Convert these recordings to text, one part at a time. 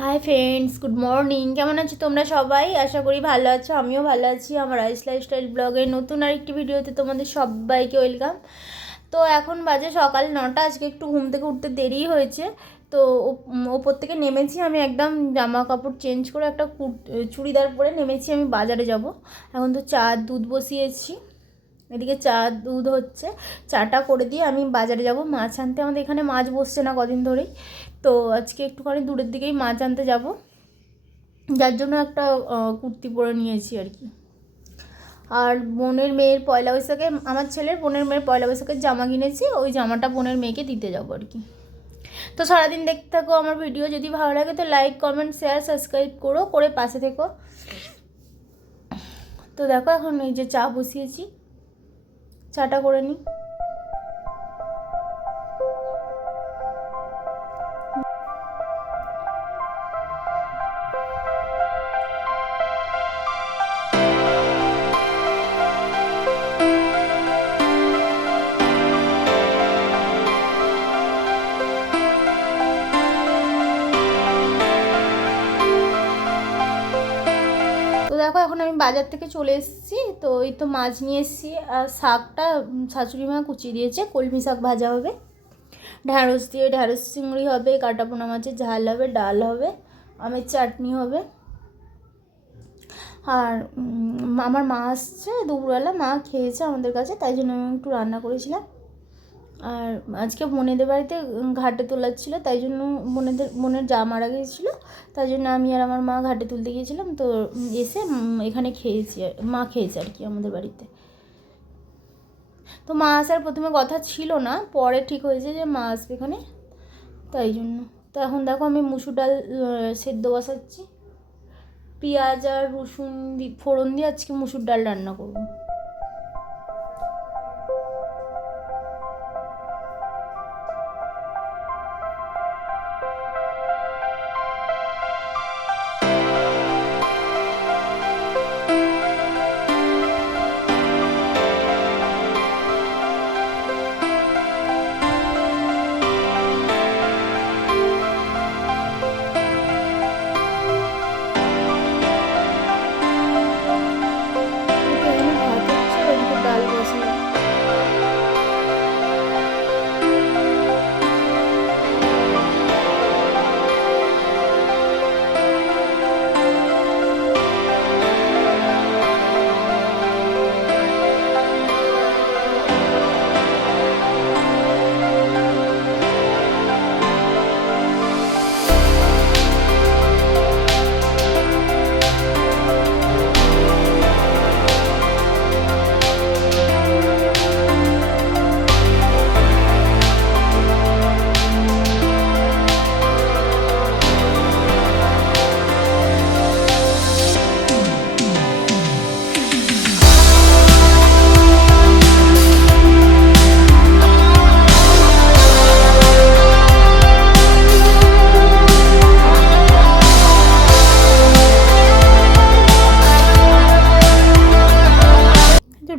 Hi friends, good morning. কেমন আছো তোমরা সবাই? আশা করি ভালো আছো, আমিও ভালো আছি। আমার আইস লাইফস্টাইল ব্লগের নতুন আরেকটি ভিডিওতে তোমাদের সবাইকে ওয়েলকাম। তো এখন বাজে সকাল 9টা। আজকে একটু ঘুম থেকে উঠতে দেরি হয়েছে। তো ওপর থেকে নেমেছি, আমি একদম জামা কাপড় চেঞ্জ করে একটা চুড়িদার পরে নেমেছি। আমি বাজারে যাব। এখন তো চা দুধ বসিয়েছি, এদিকে চা দুধ হচ্ছে। চাটা করে দিয়ে আমি বাজারে যাব মাছ আনতে। আমাদের এখানে মাছ বসছে না কদিন ধরেই, তো আজকে একটুখানি দূরের দিকেই মাছ আনতে যাব, যার জন্য একটা কুর্তি পরে নিয়েছি আর কি। আর বোনের মেয়ের পয়লা বৈশাখে, আমার ছেলের বোনের মেয়ের পয়লা বৈশাখের জামা কিনেছি, ওই জামাটা বোনের মেয়েকে দিতে যাবো আর কি। তো সারাদিন দেখতে থাকো আমার ভিডিও। যদি ভালো লাগে তো লাইক, কমেন্ট, শেয়ার, সাবস্ক্রাইব করে পাশে থেকো। তো দেখো এখন এই যে চা বসিয়েছি, চাটা করে নিই। তো দেখো এখন আমি বাজার থেকে চলে এসেছি। তো এই তো মাছ নিয়ে এসেছি, আর শাকটা শাশুড়ি মা কুচিয়ে দিয়েছে। কলমি শাক ভাজা হবে, ঢ্যাঁড়স দিয়ে ঢ্যাঁড়স চিংড়ি হবে, কাটা পোনা মাছের ঝাল হবে, ডাল হবে, আমের চাটনি হবে। আর আমার মা আসছে দুপুরবেলা, মা খেয়েছে আমাদের কাছে, তাই জন্য আমি একটু রান্না করেছিলাম। আর আজকে বোনেদের বাড়িতে ঘাটে তোলার ছিল, তাই জন্য বোনের যা মারা গিয়েছিলো, তাই জন্য আমি আর আমার মা ঘাটে তুলতে গিয়েছিলাম। তো এসে এখানে খেয়েছি, মা খেয়েছে আর কি আমাদের বাড়িতে। তো মা আসার প্রথমে কথা ছিল না, পরে ঠিক হয়েছে যে মা আসবে এখানে, তাই জন্য। তো এখন দেখো আমি মুসুর ডাল সেদ্ধ বসাচ্ছি। পেঁয়াজ আর রসুন ফোড়ন দিয়ে আজকে মুসুর ডাল রান্না করবো। এখানে ভাত হচ্ছে, ওইদিকে ডাল বসালাম।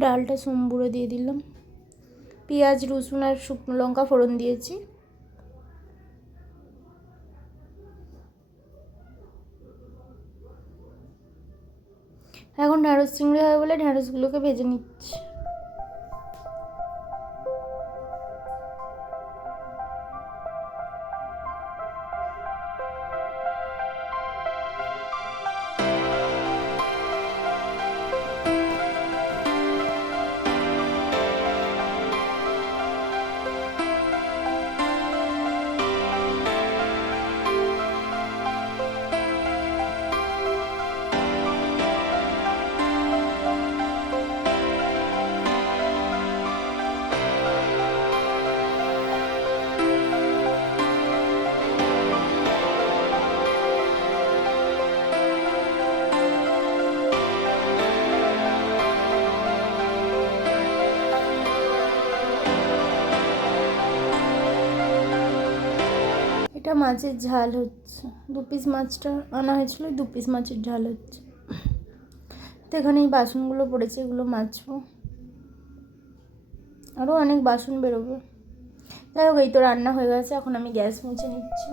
ডালটা সম্বুরে দিয়ে দিলাম, পেঁয়াজ রসুন আর শুকনো লঙ্কা ফোড়ন দিয়েছি। এখন ঢ্যাঁড়স চিংড়ি হবে বলে ঢ্যাঁড়সগুলোকে ভেজে নিচ্ছি। এটা মাছের ঝাল হচ্ছে, 2 পিস মাছটা আনা হয়েছিল, 2 পিস মাছের ঝাল হচ্ছে। তো এখানে এই বাসনগুলো পড়েছে, এগুলো মাজবো, আরও অনেক বাসন বেরোবে। যাই হোক, এই তো রান্না হয়ে গেছে, এখন আমি গ্যাস মুছে নিচ্ছি।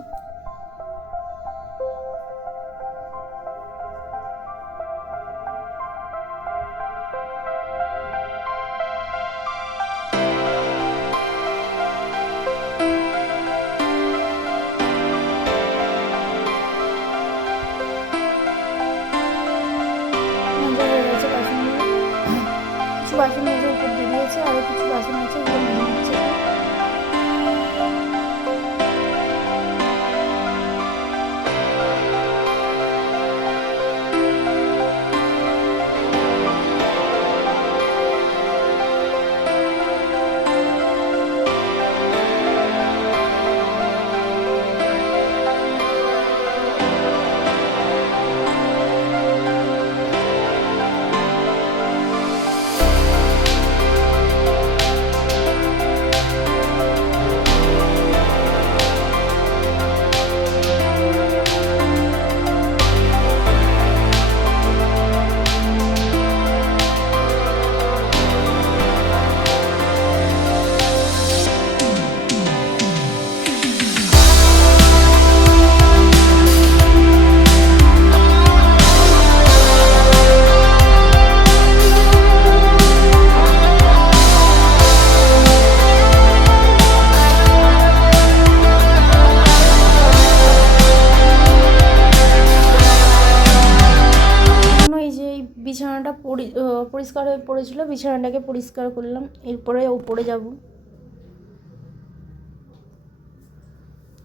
পরিষ্কার হয়ে পড়েছিল, বিছানাটাকে পরিষ্কার করলাম, এরপরে ওপরে যাব।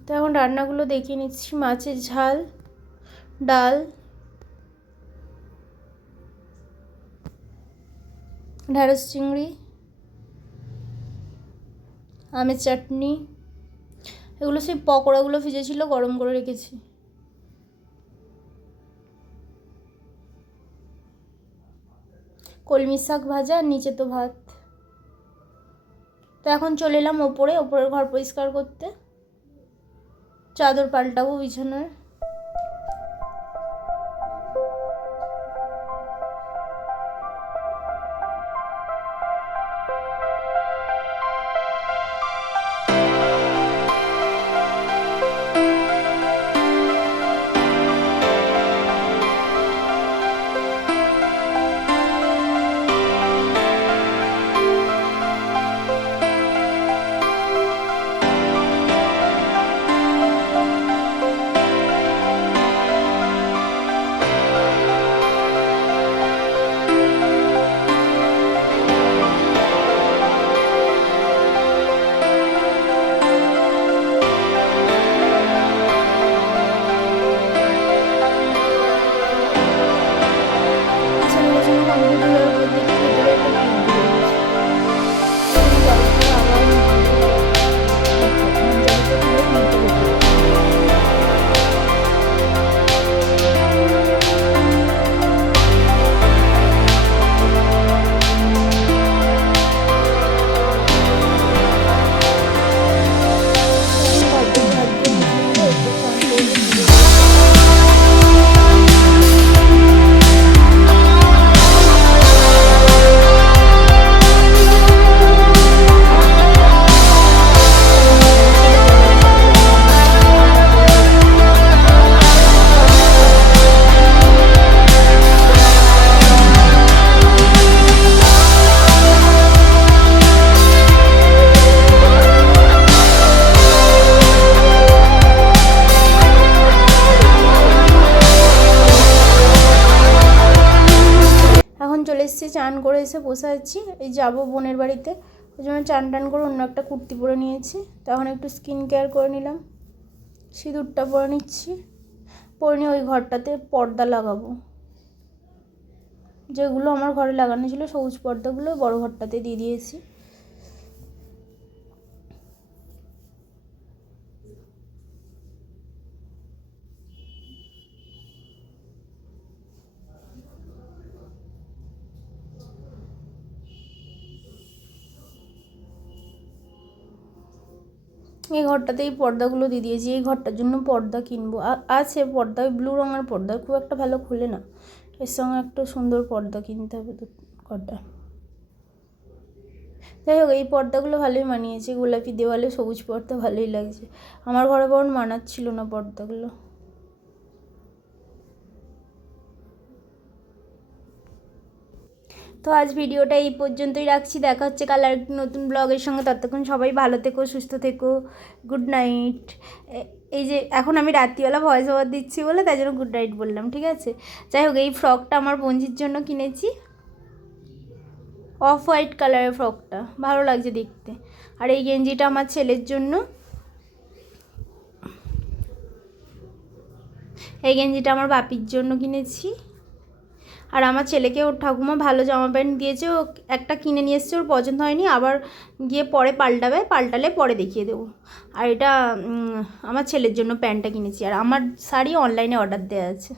তো এখন রান্নাগুলো দেখিয়ে নিচ্ছি। মাছের ঝাল, ডাল, ঢ্যাঁড়স চিংড়ি, আমের চাটনি, এগুলো সেই পকোড়াগুলো ভিজেছিল, গরম করে রেখেছি। কলমি শাক ভাজা, আর নিচে তো ভাত। তো এখন চলে এলাম ওপরের ঘর পরিষ্কার করতে, চাদর পাল্টাবো বিছানার। চলে এসেছি, চান করে এসে বসে আছি। এই যাবো বোনের বাড়িতে, ওই জন্য চান টান করে অন্য একটা কুর্তি পরে নিয়েছি। তখন একটু স্কিন কেয়ার করে নিলাম, সিঁদুরটা পরে নিচ্ছি। পরে নিয়ে ওই ঘরটাতে পর্দা লাগাবো, যেগুলো আমার ঘরে লাগানো ছিল সবুজ পর্দাগুলো বড় ঘরটাতে দিয়ে দিয়েছি। এই ঘরটাতেই পর্দাগুলো দিয়ে দিয়েছি। এই ঘরটার জন্য পর্দা কিনবো, আছে পর্দা, ব্লু রঙের পর্দা, খুব একটা ভালো খুলে না। এর সঙ্গে একটা সুন্দর পর্দা কিনতে হবে তো ঘরটা। যাই হোক, এই পর্দাগুলো ভালোই মানিয়েছে, গোলাপি দেওয়ালে সবুজ পর্দা ভালোই লাগছে। আমার ঘরে বরং মানাচ্ছিল না পর্দাগুলো। তো আজ ভিডিওটা এই পর্যন্তই রাখছি, দেখা হচ্ছে কাল আর নতুন ব্লগের সঙ্গে। ততক্ষণ সবাই ভালো থেকো, সুস্থ থেকো, গুড নাইট। এই যে এখন আমি রাত্রিবেলা ভয়েস ওভার দিচ্ছি বলে তাই জন্য গুড নাইট বললাম, ঠিক আছে। যাই হোক, এই ফ্রকটা আমার বোনজির জন্য কিনেছি, অফ হোয়াইট কালারের ফ্রকটা, ভালো লাগছে দেখতে। আর এই গেঞ্জিটা আমার ছেলের জন্য, এই গেঞ্জিটা আমার বাপির জন্য কিনেছি। আর আমার ছেলেকে ওর ঠাকুমা ভালো জামা প্যান্ট দিয়েছে, ও একটা কিনে নিয়ে এসছে, ওর পছন্দ হয়নি, আবার গিয়ে পরে পাল্টালে পরে দেখিয়ে দেবো। আর এটা আমার ছেলের জন্য প্যান্টটা কিনেছি। আর আমার শাড়ি অনলাইনে অর্ডার দেওয়া আছে।